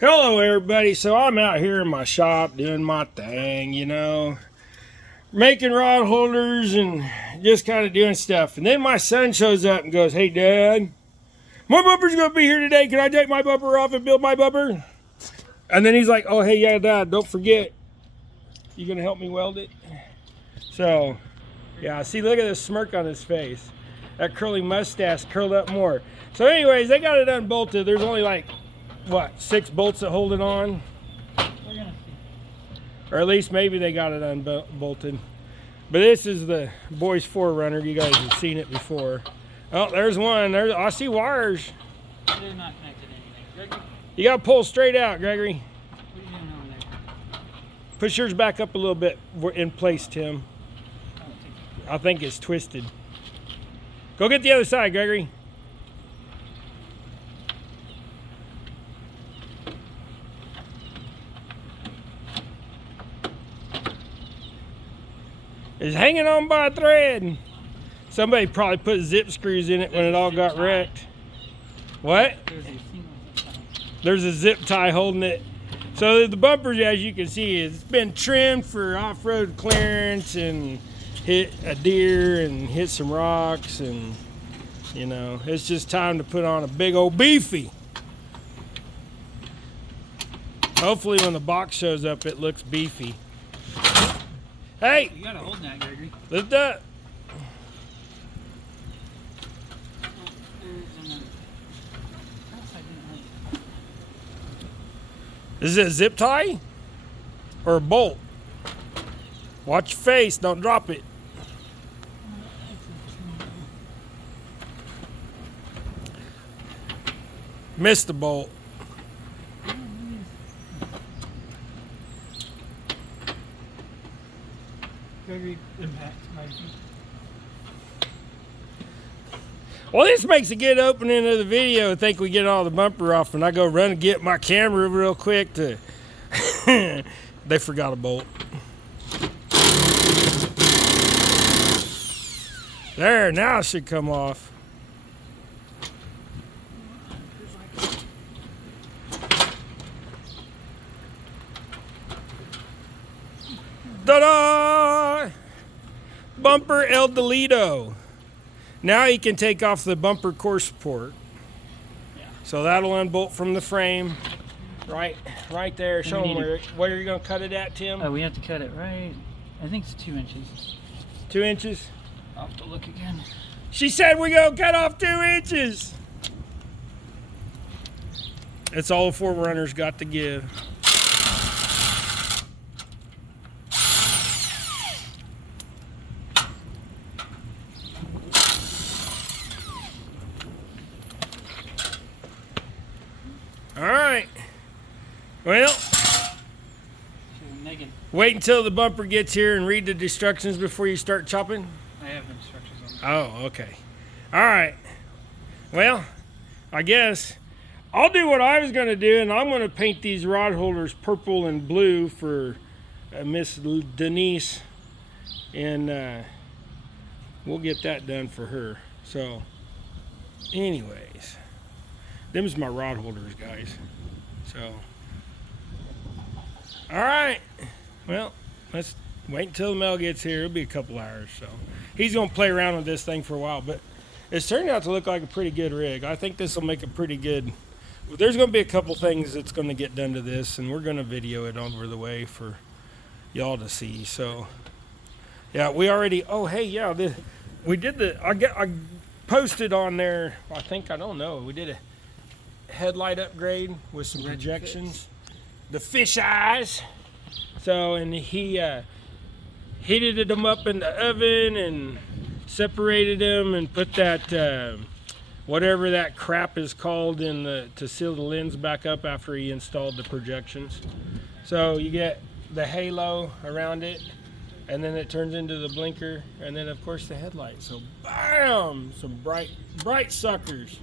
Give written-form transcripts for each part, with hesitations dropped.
Hello everybody, so I'm out here in my shop doing my thing, you know, making rod holders and just kind of doing stuff. And then my son shows up and goes, "Hey Dad, my bumper's gonna be here today. Can I take my bumper off and build my bumper?" And then he's like, "Oh hey, yeah Dad, don't forget, you gonna help me weld it?" So yeah, see, look at the smirk on his face. That curly mustache curled up more. So anyways, they got it unbolted. There's only like, what, 6 bolts that hold it on? We're gonna see. Or at least maybe they got it unbolted. But this is the boys 4runner. You guys have seen it before. Oh, there's one. There's, I see wires. They're not connected to anything. Gregory? You got to pull straight out, Gregory. What are you doing over there? Push yours back up a little bit in place, Tim. I think it's twisted. Go get the other side, Gregory. It's hanging on by a thread. Somebody probably put zip screws in it when it all got wrecked. What? There's a zip tie holding it. So the bumpers, as you can see, it's been trimmed for off-road clearance and hit a deer and hit some rocks, and you know, it's just time to put on a big old beefy. Hopefully when the box shows up it looks beefy. Hey! You gotta hold that, Gregory. Lift up. Is it a zip tie? Or a bolt? Watch your face, don't drop it. Missed the bolt. Gregory, impact. Well, this makes a good opening of the video. I think we get all the bumper off, and I go run and get my camera real quick to... They forgot a bolt. There, now it should come off. Ta-da! Bumper El Delito. Now you can take off the bumper core support. Yeah. So that'll unbolt from the frame. Right there. Show them where you're going to cut it at, Tim. Oh, we have to cut it right. I think it's 2 inches. 2 inches? I'll have to look again. She said we're going to cut off 2 inches. That's all the 4runners got to give. All right. Well, wait until the bumper gets here and read the instructions before you start chopping. I have instructions on that. Oh, okay. All right. Well, I guess I'll do what I was going to do, and I'm going to paint these rod holders purple and blue for Miss Denise, and we'll get that done for her. So, anyways, them's my rod holders, guys. So, all right. Well, let's wait until the mail gets here. It'll be a couple hours. So, he's going to play around with this thing for a while, but it's turned out to look like a pretty good rig. I think this will make a pretty good... There's going to be a couple things that's going to get done to this, and we're going to video it over the way for y'all to see. So, yeah, we already... Oh, hey, yeah, we did the... I posted on there, I think, I don't know, we did a headlight upgrade with some projections. The fish eyes. So, and he heated them up in the oven and separated them and put that whatever that crap is called in to seal the lens back up after he installed the projections. So you get the halo around it, and then it turns into the blinker, and then of course the headlight. So bam, some bright suckers.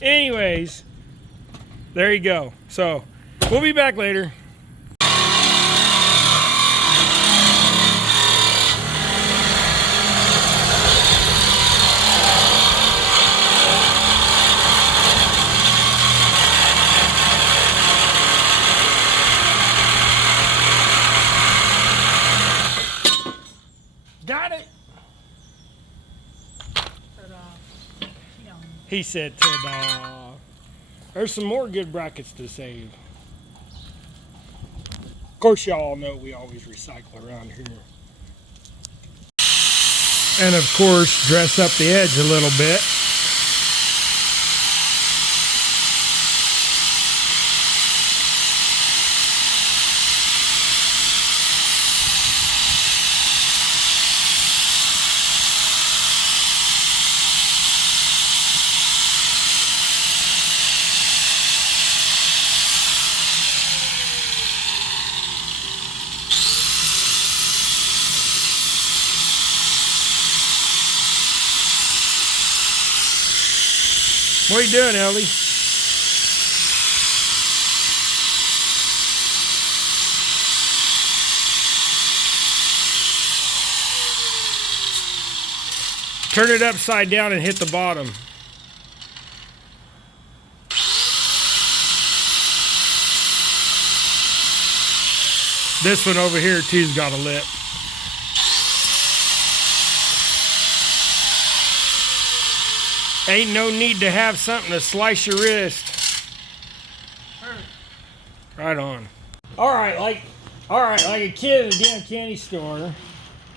Anyways, there you go. So we'll be back later. He said, ta-da. There's some more good brackets to save. Of course, y'all know we always recycle around here. And of course, dress up the edge a little bit. What are you doing, Ellie? Turn it upside down and hit the bottom. This one over here too's got a lip. Ain't no need to have something to slice your wrist. Right on. All right, like a kid at a damn candy store.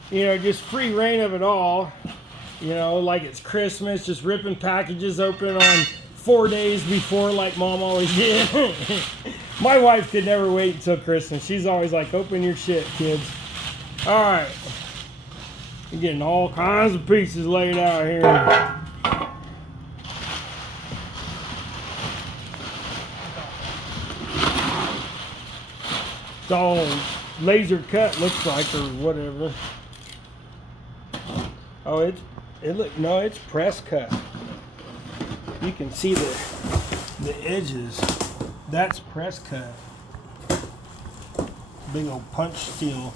You know, just free reign of it all. You know, like it's Christmas, just ripping packages open on 4 days before, like Mom always did. My wife could never wait until Christmas. She's always like, open your shit, kids. All right. You're getting all kinds of pieces laid out here. It's all laser cut, looks like, or whatever. Oh, it's press cut. You can see the edges. That's press cut. Big old punch steel.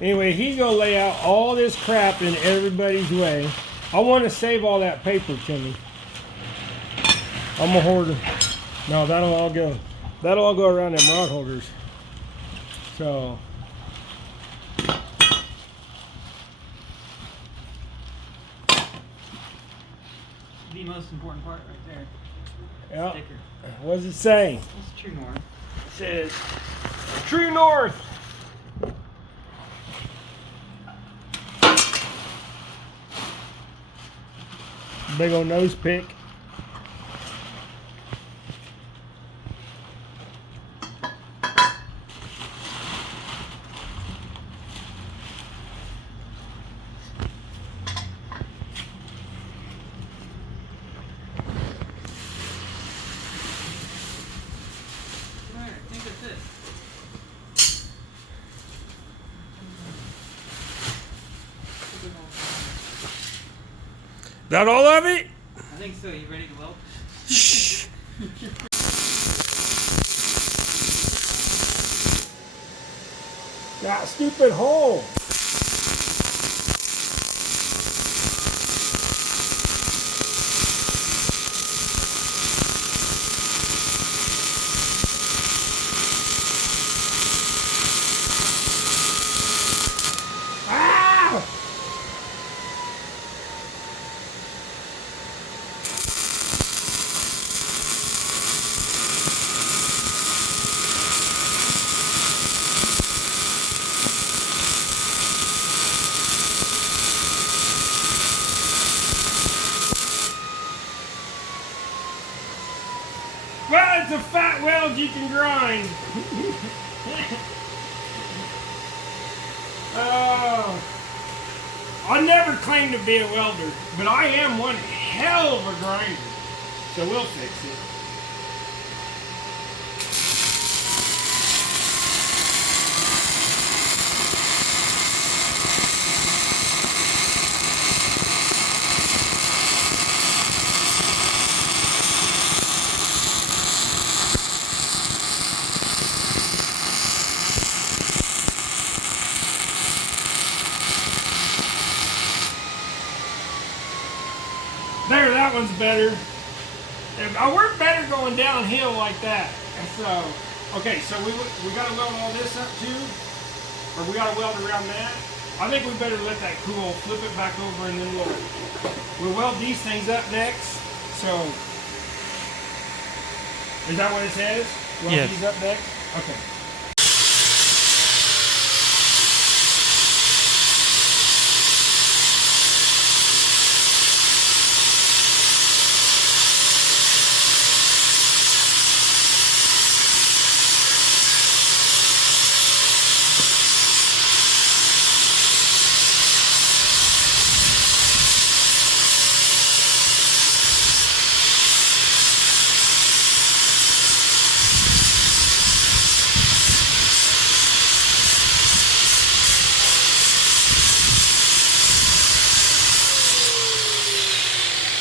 Anyway, he's gonna lay out all this crap in everybody's way. I want to save all that paper, Timmy. I'm a hoarder. No, that'll all go around them rod holders. So The most important part right there. yeah. Sticker. What does it say? It's true north. It says True North. Big old nose pick. That all of it? I think so. You ready to weld? Shh. That stupid hole. Well, it's a fat weld you can grind. I never claimed to be a welder, but I am one hell of a grinder. So we'll fix it. There, that one's better. I work better going downhill like that. So, okay, so we got to weld all this up too, or we got to weld around that. I think we better let that cool, flip it back over, and then we'll weld these things up next. So, is that what it says? Weld Yes. these up next? Okay.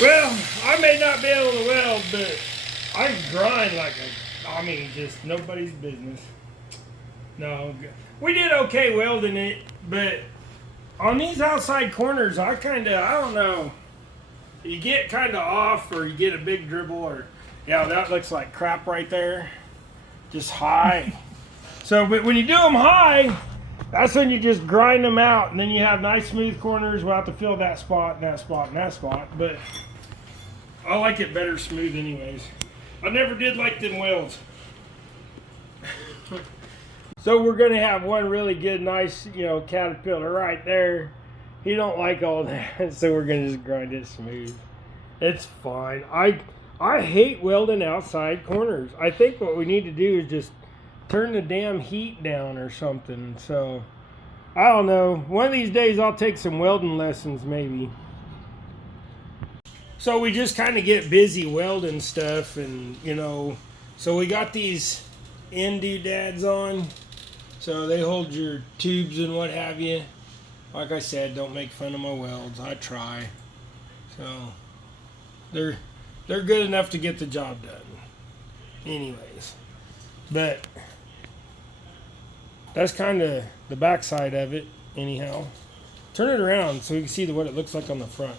Well, I may not be able to weld, but I can grind like just nobody's business. No, we did okay welding it, but on these outside corners, I don't know. You get kind of off, or you get a big dribble, or yeah, that looks like crap right there. Just high. So, but when you do them high, that's when you just grind them out, and then you have nice smooth corners. We'll have to fill that spot, and that spot, and that spot, but I like it better smooth anyways. I never did like them welds. So we're gonna have one really good, nice, Caterpillar right there. He don't like all that, so we're gonna just grind it smooth. It's fine. I hate welding outside corners. I think what we need to do is just turn the damn heat down or something. So I don't know. One of these days I'll take some welding lessons maybe. So we just kind of get busy welding stuff, and so we got these end doodads on, so they hold your tubes and what have you. Like I said, don't make fun of my welds. I try. So they're good enough to get the job done. Anyways, but that's kind of the back side of it. Anyhow, turn it around so you can see what it looks like on the front.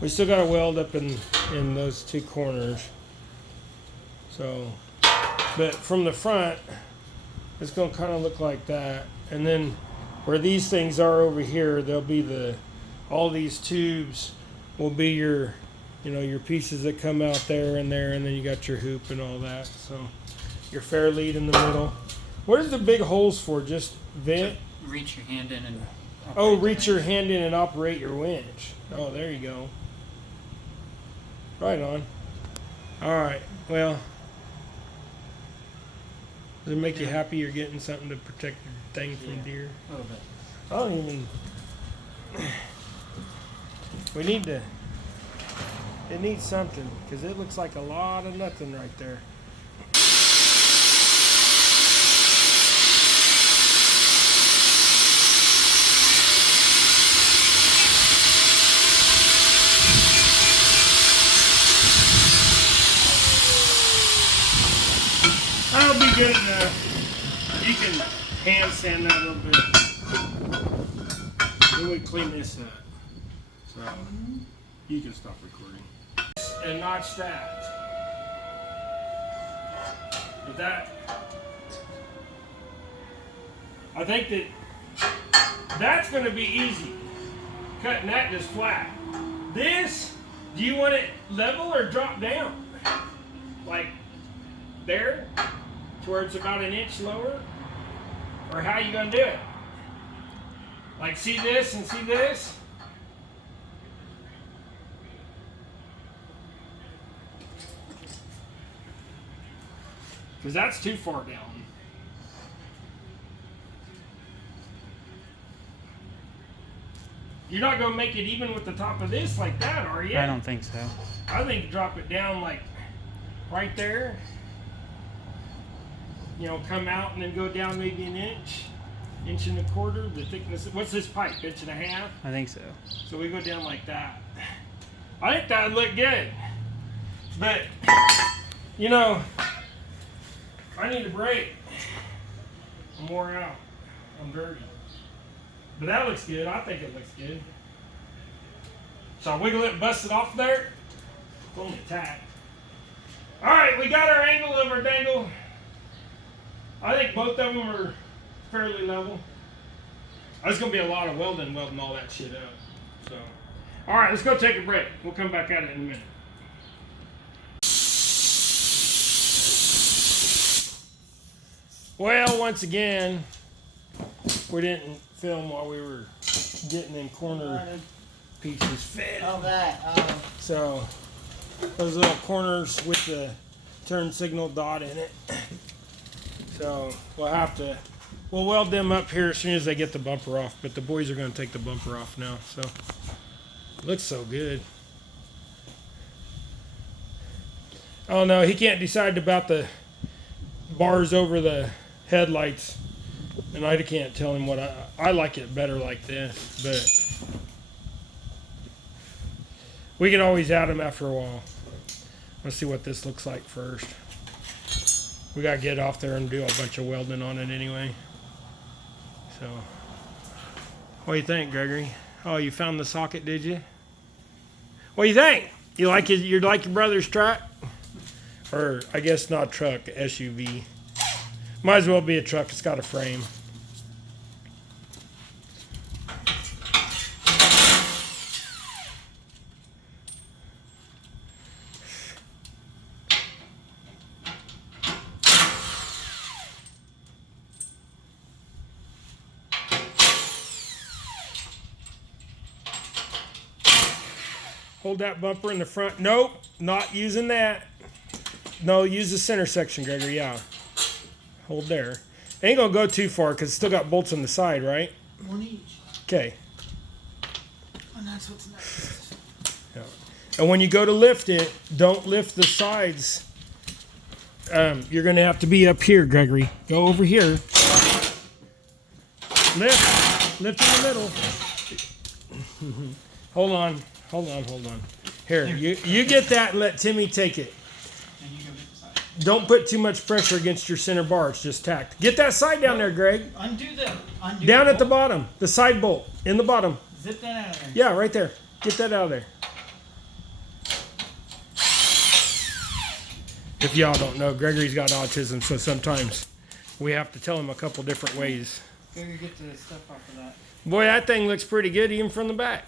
We still got to weld up in those two corners. So, but from the front, it's going to kind of look like that. And then where these things are over here, they'll be all these tubes will be your pieces that come out there, and then you got your hoop and all that. So your fair lead in the middle. What is the big holes for? Just vent? Reach your hand in and. Oh, reach your hand in and operate your winch. Oh, there you go. Right on. All right. Well, does it make you happy you're getting something to protect your thing from deer? A little bit. I don't even. We need to. It needs something, because it looks like a lot of nothing right there. That'll be good enough. You can hand sand that a little bit. Then we clean this up. So you can stop recording. And notch that. But I think that's going to be easy. Cutting that just flat. This, do you want it level or drop down? Like there? To where it's about an inch lower? Or how you gonna do it? Like see this and see this? Because that's too far down. You're not gonna make it even with the top of this like that, are you? I don't think so. I think drop it down like right there. Come out and then go down maybe an inch and a quarter. The thickness. What's this pipe? Inch and a half? I think so. So we go down like that. I think that would look good. But, I need a break. I'm wore out. I'm dirty. But that looks good. I think it looks good. So I wiggle it and bust it off there. It's only tack. Alright, we got our angle of our dangle. I think both of them are fairly level. That's gonna be a lot of welding all that shit up. So, all right, let's go take a break. We'll come back at it in a minute. Well, once again, we didn't film while we were getting in corner pieces fed. Oh, that. So, those little corners with the turn signal dot in it. So, we'll weld them up here as soon as they get the bumper off. But the boys are going to take the bumper off now. So, looks so good. Oh no, he can't decide about the bars over the headlights, and I can't tell him what I like it better like this, but we can always add them after a while. Let's see what this looks like first. We gotta get off there and do a bunch of welding on it anyway. So, what do you think, Gregory? Oh, you found the socket, did you? What do you think? You like your brother's truck? Or I guess not truck, SUV. Might as well be a truck. It's got a frame. Hold that bumper in the front. Nope, not using that. No, use the center section, Gregory. Yeah. Hold there. Ain't gonna go too far because it's still got bolts on the side, right? One each. Okay. And that's what's next. Yeah. And when you go to lift it, don't lift the sides. You're gonna have to be up here, Gregory. Go over here. Lift in the middle. Hold on. Here, you get that and let Timmy take it. And you go get the side. Don't put too much pressure against your center bar. It's just tacked. Get that side down there, Greg. Undo Down the at the bolt. bottom. The side bolt. In the bottom. Zip that out of there. Yeah, right there. Get that out of there. If y'all don't know, Gregory's got autism, so sometimes we have to tell him a couple different ways. Figure get the stuff off of that. Boy, that thing looks pretty good even from the back.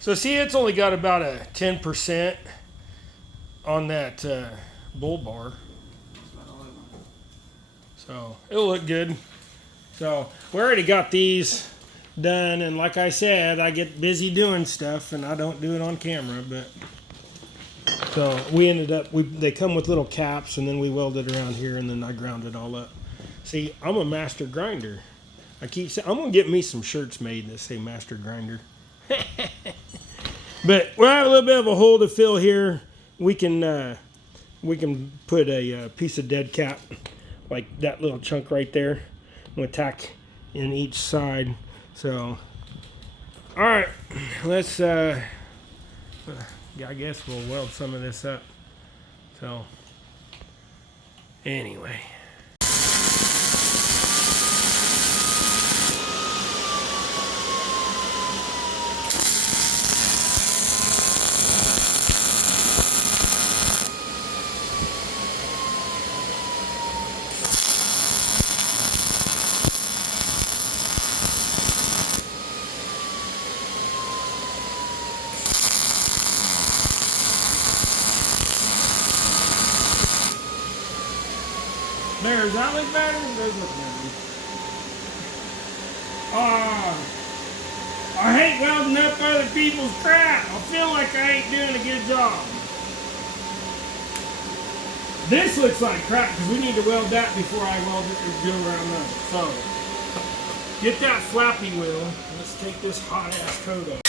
So see, it's only got about a 10% on that bull bar. So it'll look good. So we already got these done, and like I said, I get busy doing stuff and I don't do it on camera, but so we ended up, they come with little caps, and then we welded around here, and then I ground it all up. See, I'm a master grinder. I keep saying, I'm gonna get me some shirts made that say master grinder. But we'll have a little bit of a hole to fill here. We can put a piece of dead cap, like that little chunk right there. We'll tack in each side. So, all right, let's. I guess we'll weld some of this up. So, anyway. There, does that look better? Does look better. I hate welding up other people's crap. I feel like I ain't doing a good job. This looks like crap because we need to weld that before I weld it or go around that. So, get that flappy wheel. Let's take this hot ass coat off.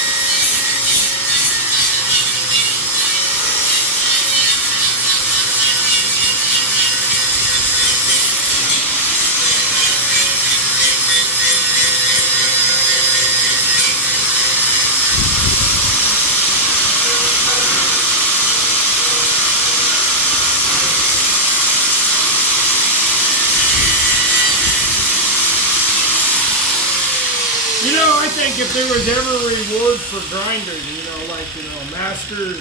You know, I think think if there was ever a reward for grinders, like, master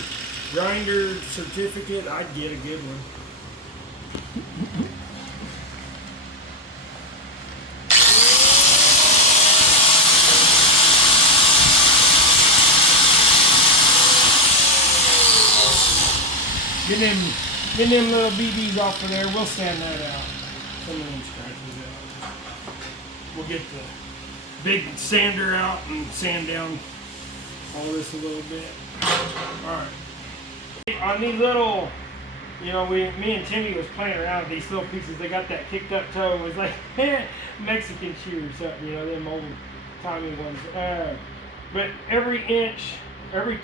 grinder certificate, I'd get a good one. Get them little BBs off of there. We'll sand that out. Some of them scratches out. We'll get the big sander out and sand down all this a little bit. Alright. On these little, me and Timmy was playing around with these little pieces. They got that kicked up toe. It was like Mexican shoe or something, them old timey ones. But every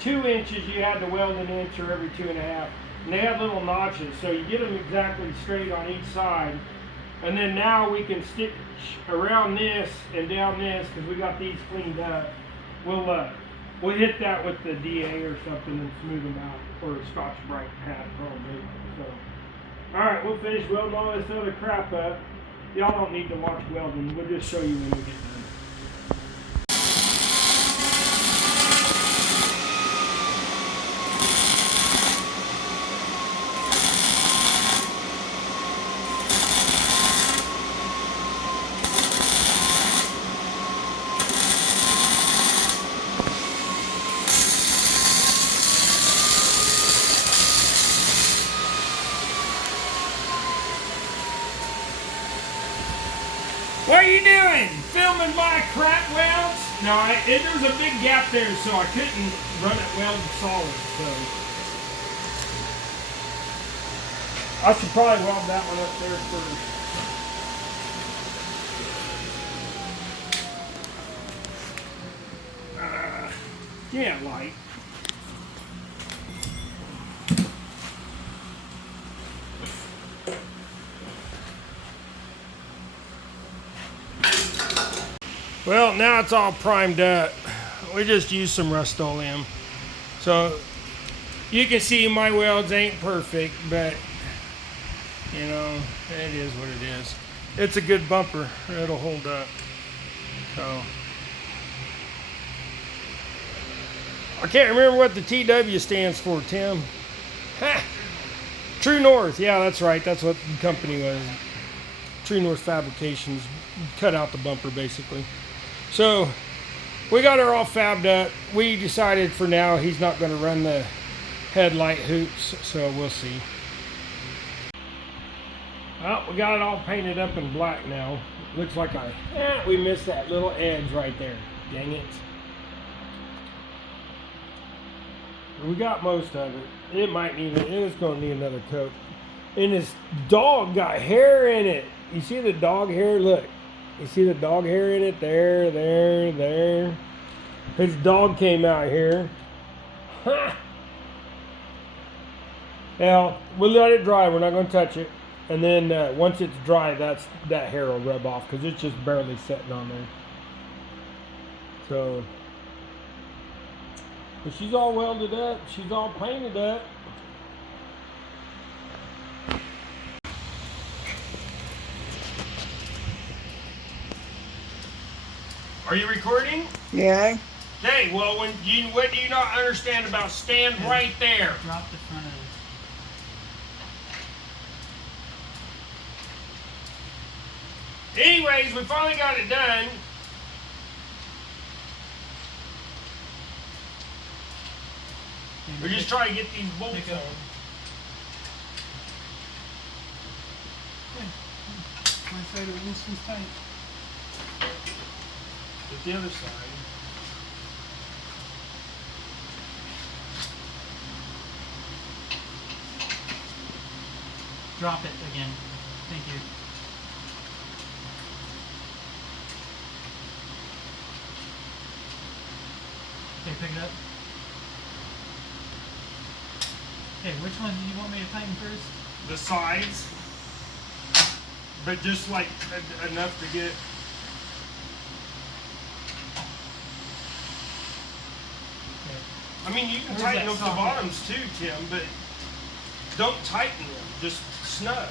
2 inches you had to weld an inch, or every 2.5. And they have little notches, so you get them exactly straight on each side. And then now we can stitch around this and down this, because we got these cleaned up. We'll hit that with the DA or something and smooth them out, or a Scotch-Brite pad probably. So, all right, we'll finish welding all this other crap up. Y'all don't need to watch welding. We'll just show you when we get done. What are you doing? Filming my crap welds? No, there was a big gap there, so I couldn't run it weld solid. So I should probably weld that one up there first. Yeah, light. Well, now it's all primed up. We just used some Rust-Oleum. So you can see my welds ain't perfect, but it is what it is. It's a good bumper. It'll hold up. So I can't remember what the TW stands for, Tim. Ha! True North. Yeah, that's right. That's what the company was. True North Fabrications. Cut out the bumper, basically. So we got her all fabbed up. We decided for now he's not going to run the headlight hoops, so we'll see. Well, we got it all painted up in black now. Looks like we missed that little edge right there. Dang it. We got most of it. It's going to need another coat. And this dog got hair in it. You see the dog hair? Look. You see the dog hair in it? There. His dog came out here. Ha! Now, we'll let it dry. We're not going to touch it. And then once it's dry, that hair will rub off, because it's just barely sitting on there. So, but she's all welded up. She's all painted up. Are you recording? Yeah. Okay, well, what do you not understand about stand right there? Drop the front of it. Anyways, we finally got it done. We're just trying to get these bolts Pick on. up. My side of this one's tight. With the other side. Drop it again. Thank you. Okay, pick it up. Okay, which one do you want me to tighten first? The sides. But just like enough to get. I mean, you can Where's tighten that up the socket? bottoms too, Tim, but don't tighten them. Just snug.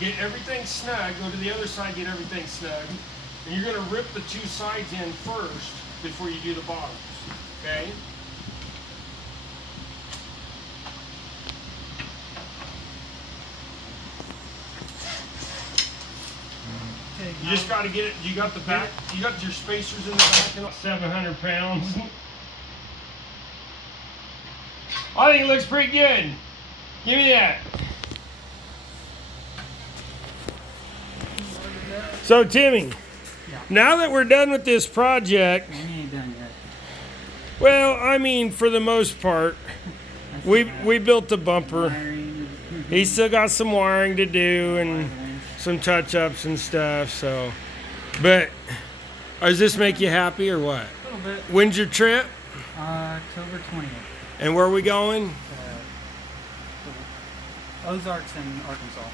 Get everything snug. Go to the other side, get everything snug. And you're going to rip the two sides in first, before you do the bottoms. Okay? Okay, You just got to get it. You got the back. You got your spacers in the back. And 700 pounds. I think it looks pretty good. Give me that. So Timmy, now that we're done with this project, we ain't done yet. well, I mean, for the most part, we built the bumper. Wiring. He's still got some wiring to do and some touch-ups and stuff. So, but does this make you happy or what? A little bit. When's your trip? October 20th. And where are we going? Ozarks in Arkansas.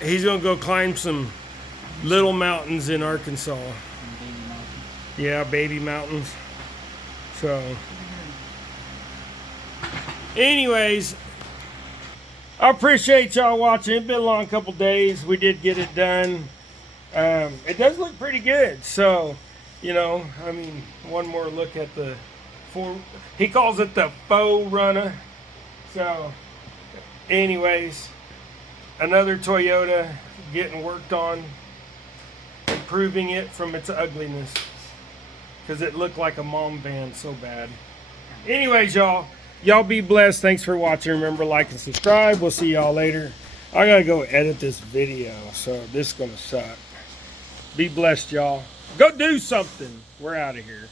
He's gonna go climb some little mountains in Arkansas. In Baby Mountain. Yeah, baby mountains. So, anyways, I appreciate y'all watching. It's been a long couple days. We did get it done. It does look pretty good. So, you know, I mean, one more look at the he calls it the 4runner. So, anyways, another Toyota getting worked on, improving it from its ugliness, because it looked like a mom van so bad. Anyways, y'all be blessed. Thanks for watching. Remember, like and subscribe. We'll see y'all later. I gotta go edit this video, so this is gonna suck. Be blessed, y'all. Go do something. We're out of here.